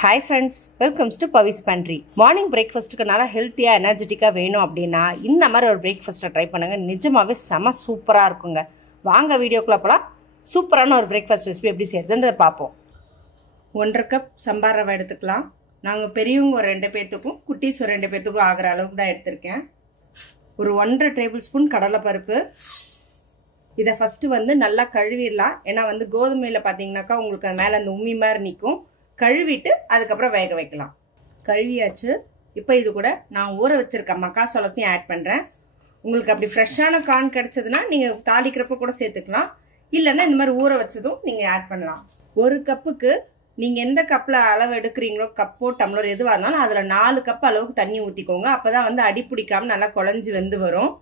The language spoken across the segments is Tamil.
Hi friends, welcome to Pavi's Pantry. Morning breakfast க்கு நல்லா ஹெல்த்தியா எனர்ஜெட்டிக்கா வேணும் அப்படினா இந்த மாதிரி ஒரு பிரேக்ஃபாஸ்ட்டை ட்ரை பண்ணுங்க. நிஜமாவே செம சூப்பரா இருக்குங்க. வாங்க வீடியோக்குள்ள போலாம். சூப்பரான ஒரு பிரேக்ஃபாஸ்ட் ரெசிபி எப்படி செய்யறதுன்றத பாப்போம். 1.5 கப் சம்பார் ரவை எடுத்துக்கலாம். நாங்க பெரியவங்க ஒரு 2 பேத்துக்கும் குட்டீஸ் ஒரு 2 பேத்துக்கும் ஆகுற அளவுக்கு தான் எடுத்துர்க்கேன். ஒரு 1.5 டேபிள்ஸ்பூன் கடலை பருப்பு. இத ஃபர்ஸ்ட் நல்லா கழுவிடலாம். ஏனா கோதுமையில பாத்தீங்கன்னாக்கா உங்களுக்கு மேல அந்த உம்மி மாதிரி நிக்கும். கழுவிட்டு அதுக்கப்புறம் வேக வைக்கலாம். கழுவியாச்சு. இப்போ இது கூட நான் ஊற வச்சிருக்க மக்காசோளத்தையும் ஆட் பண்றேன். உங்களுக்கு அப்படி ஃப்ரெஷ்ஷான கார்ன் கிடைச்சதுன்னா நீங்க தாளிக்கிறப்ப கூட சேர்த்துக்கலாம். இல்லைன்னா இந்த மாதிரி ஊற வச்சதும் நீங்க ஆட் பண்ணலாம். ஒரு கப்புக்கு நீங்க எந்த கப்ல அளவு எடுக்கிறீங்களோ கப்போ டம்ளர் எதுவா இருந்தாலும் அதுல 4 கப் அளவுக்கு தண்ணி ஊத்திக்கோங்க. அப்பதான் அடி பிடிக்காம நல்லா குழஞ்சு வெந்து வரும்.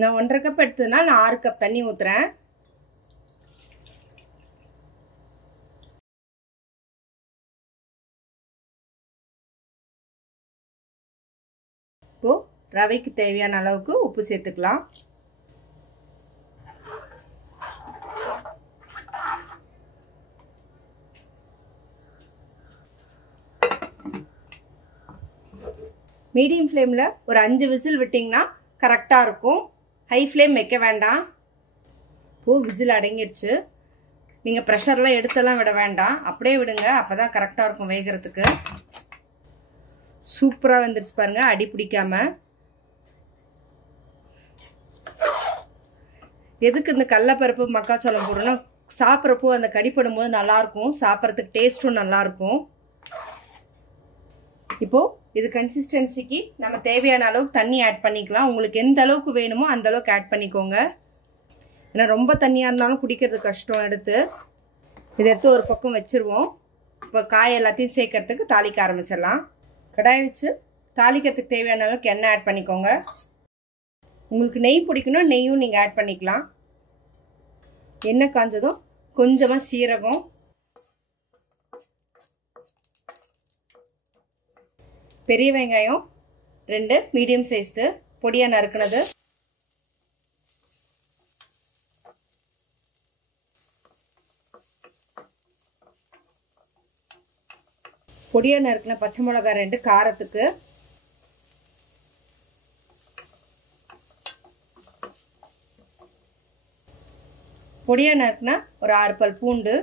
நான் 1.5 கப் எடுத்ததுன்னா நான் 6 கப் தண்ணி ஊத்துறேன். இப்போ ரவைக்கு தேவையான அளவுக்கு உப்பு சேர்த்துக்கலாம். மீடியம் ஃப்ளேம்ல ஒரு 5 விசில் விட்டீங்கன்னா கரெக்டா இருக்கும். ஹை ஃப்ளேம் வைக்க வேண்டாம். இப்போ விசில் அடங்கிருச்சு. நீங்க பிரஷர்லாம் எடுத்தெல்லாம் விட வேண்டாம். அப்படியே விடுங்க. அப்பதான் கரெக்டா இருக்கும் வேகிறதுக்கு. சூப்பரா வந்துருச்சு பாருங்க, அடி பிடிக்காம. எதுக்கு இந்த கடலைப்பருப்பு மக்காச்சோளம் போடுறோம்னா சாப்பிட்றப்போ அந்த கடிப்படும் போது நல்லா இருக்கும். சாப்பிட்றதுக்கு டேஸ்டும் நல்லா இருக்கும். இப்போ இது கன்சிஸ்டன்சிக்கு நம்ம தேவையான அளவுக்கு தண்ணி ஆட் பண்ணிக்கலாம். உங்களுக்கு எந்த அளவுக்கு வேணுமோ அந்த அளவுக்கு ஆட் பண்ணிக்கோங்க. ஏன்னா ரொம்ப தண்ணியா இருந்தாலும் குடிக்கிறது கஷ்டம். இதை எடுத்து ஒரு பக்கம் வச்சிருவோம். இப்போ காய் எல்லாத்தையும் சேர்க்கறதுக்கு தாளிக்க ஆரம்பிச்சிடலாம். கடாய் வச்சு தாளிக்கிறதுக்கு தேவையான அளவுக்கு எண்ணெய் ஆட் பண்ணிக்கோங்க. உங்களுக்கு நெய் பிடிக்கணும், நெய்யும் நீங்கள் ஆட் பண்ணிக்கலாம். எண்ணெய் காஞ்சதும் கொஞ்சமாக சீரகம், பெரிய வெங்காயம் 2 மீடியம் சைஸ்து பொடியாக நறுக்குனது, பொடியாக நறுக்கின பச்சை மிளகாய் 2 காரத்துக்கு, பொடியாக நறுக்கின ஒரு 6 பல் பூண்டு,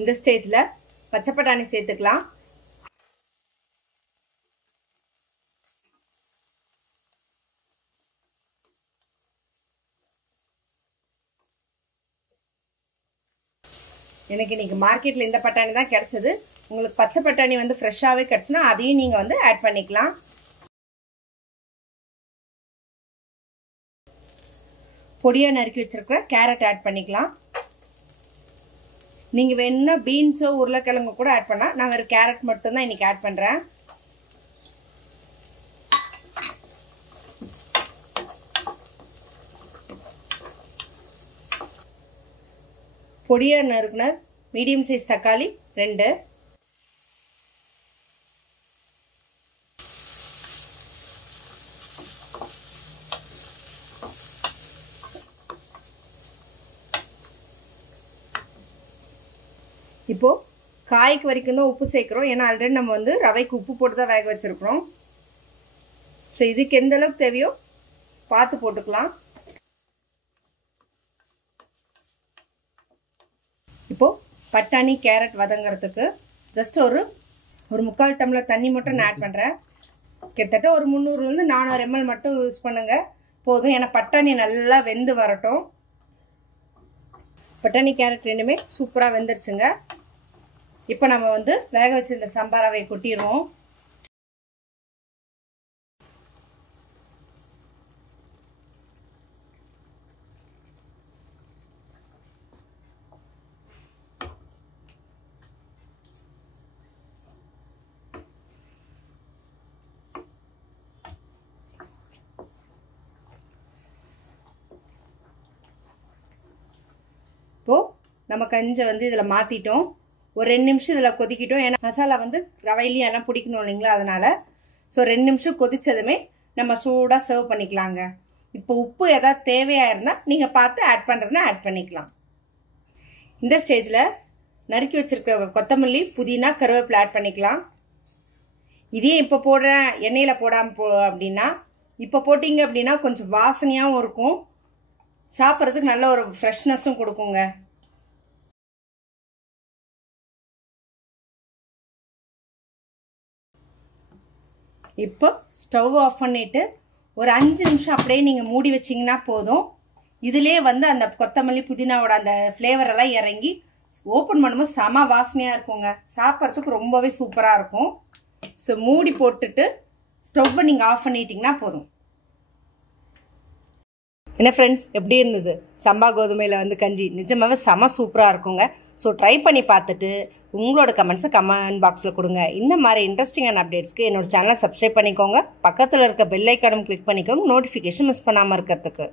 இந்த ஸ்டேஜ்ல பச்சை பட்டாணி சேர்த்துக்கலாம். எனக்கு இன்னைக்கு மார்க்கெட்ல இந்த பட்டாணி தான் கிடைச்சது. உங்களுக்கு பச்சை பட்டாணி ஃப்ரெஷ்ஷாவே கிடைச்சுன்னா அதையும் நீங்க ஆட் பண்ணிக்கலாம். பொடியா நறுக்கி வச்சிருக்கிற கேரட் ஆட் பண்ணிக்கலாம். நீங்க வேணும்னா பீன்ஸோ உருளைக்கிழங்கு கூட ஆட் பண்ணலாம். நான் வெறும் கேரட் மட்டும் தான் இன்னைக்கு ஆட் பண்றேன். பொடியா நறுக்குன மீடியம் சைஸ் தக்காளி 2, இப்போ காய்க்கு வரைக்கும் தான் உப்பு சேர்க்கிறோம். ஏன்னா ஆல்ரெடி நம்ம ரவைக்கு உப்பு போட்டு தான் வேக வச்சிருக்கிறோம். ஸோ இதுக்கு எந்த அளவுக்கு தேவையோ பார்த்து போட்டுக்கலாம். இப்போ பட்டாணி கேரட் வதங்கிறதுக்கு ஜஸ்ட் ஒரு 3/4 டம்ளர் தண்ணி மட்டும் நான் ஆட் பண்றேன். கிட்டத்தட்ட ஒரு 300 400 ml மட்டும் யூஸ் பண்ணுங்க போதும். ஏன்னா பட்டாணி நல்லா வெந்து வரட்டும். பட்டாணி கேரட் 2மே சூப்பரா வெந்துருச்சுங்க. இப்போ நம்ம வேக வச்சிருந்த சம்பார் ரவையை கொட்டிடுவோம். இப்போ நம்ம கஞ்சை இதுல மாத்திட்டோம். ஒரு 2 நிமிஷம் இதுல கொதிக்கிட்டோம். ஏன்னா மசாலா ரவையிலையும் எல்லாம் பிடிக்கணும் இல்லைங்களா, அதனால. ஸோ 2 நிமிஷம் கொதிச்சதுமே நம்ம சூடாக சர்வ் பண்ணிக்கலாங்க. இப்போ உப்பு ஏதாவது தேவையாக இருந்தால் நீங்கள் பார்த்து ஆட் பண்ணுறதுன்னா ஆட் பண்ணிக்கலாம். இந்த ஸ்டேஜில் நறுக்கி வச்சுருக்கிற கொத்தமல்லி, புதினா, கருவேப்பிலை ஆட் பண்ணிக்கலாம். இதே இப்போ போடுறேன் எண்ணெயில் போடாமல் அப்படின்னா, இப்போ போட்டிங்க அப்படின்னா கொஞ்சம் வாசனையாகவும் இருக்கும், சாப்பிட்றதுக்கு நல்ல ஒரு ஃப்ரெஷ்னஸும் கொடுக்குங்க. இப்போ ஸ்டவ் ஆஃப் பண்ணிவிட்டு ஒரு 5 நிமிஷம் அப்படியே நீங்கள் மூடி வச்சிங்கன்னா போதும். இதிலே வந்து அந்த கொத்தமல்லி புதினாவோட அந்த ஃப்ளேவரெல்லாம் இறங்கி ஓப்பன் பண்ணும்போது செம வாசனையாக இருக்குங்க. சாப்பிட்றதுக்கு ரொம்பவே சூப்பராக இருக்கும். ஸோ மூடி போட்டுட்டு ஸ்டவ்வை நீங்கள் ஆஃப் பண்ணிட்டீங்கன்னா போதும். என்ன ஃப்ரெண்ட்ஸ், எப்படி இருந்தது சம்பா கோதுமையில் வந்து கஞ்சி? நிஜமாகவே செம சூப்பராக இருக்குங்க. ஸோ ட்ரை பண்ணி பார்த்துட்டு உங்களோட கமெண்ட்ஸை கமெண்ட் பாக்ஸில் கொடுங்க. இந்த மாதிரி இன்ட்ரெஸ்டிங்கான அப்டேட்ஸ்க்கு என்னோட சேனலை சப்ஸ்கிரைப் பண்ணிக்கோங்க. பக்கத்தில் இருக்க பெல் ஐக்கானும் கிளிக் பண்ணிக்கோங்க, நோட்டிஃபிகேஷன் மிஸ் பண்ணாமல் இருக்கிறதுக்கு.